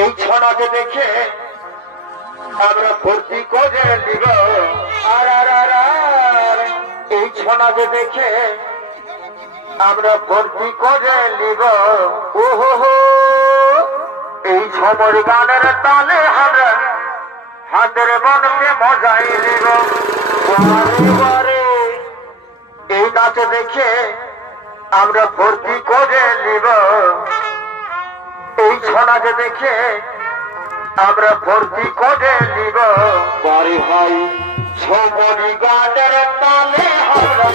এই ছনাকে দেখে আমরা ভর্তি করে নিব। এই ছনাকে দেখে আমরা ভর্তি করে নিব। ওহো, এই ছমর গানের তালে আমরা হাতের মনকে মজাই নিব। এই নাচে দেখে আমরা ভর্তি করে নিব। এই ছনাকে দেখে আমরা ভর্তি করে নিব। বাড়ি ভাই ছমরি গানের তালে আমরা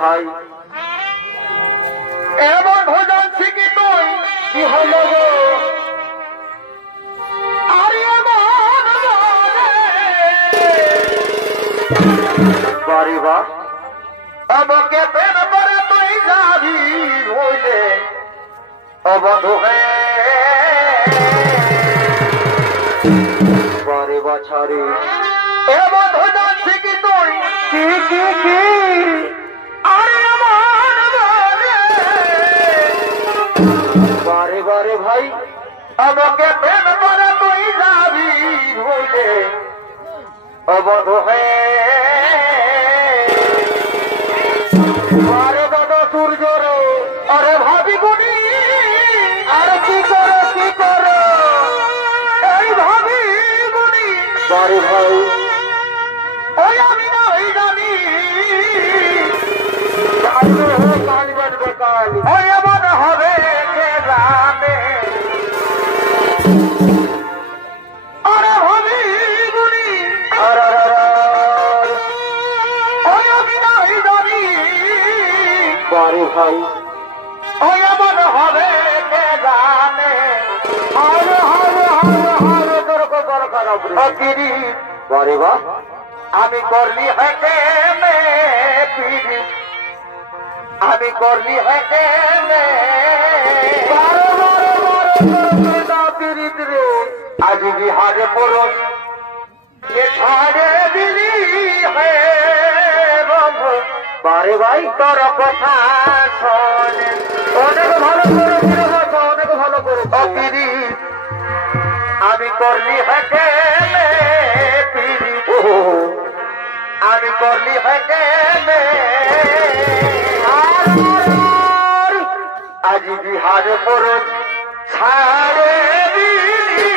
ভাই এমন ভোজন শিখি তুই কি হলো গো আরে বাড়ি বা আমাকে প্রেম করে তুই যাবি হইলে অবধ হয়ে বারে বাছারে এমন ভোজন শিখি তুই কি বারে বারে ভাই আমাকে প্রেম করে তুই যাবি হইলে অবধ হয়ে বারে বড় সূর্য রে আরে ভাবি গুনি আর কি করো এই ভাবি গুনি বারে ভাই ওই আমি নাই জানি কাল বাজবে কাল ওই এমন হবে কে জানে আরে ভাবি গুনি ওই আমি নাই জানি বারে ভাই ওই এমন হবে কে জানে হারে তোর খারাপ বারে বা আমি করলি হেঁটে পিড়ি আমি করলি হেঁটে পিড়িত রে আজ বিহারে পড়স ছাড়ে দিলি হে বন্ধু বারে ভাই তোর কথা শোনে অনেক ভালো করে অনেক ভালো করে পিড়ি আমি করলি হেঁটে পিড়ি আমি করলি হেঁটে আজ বিহারে পড়স ছাড়ে দিলি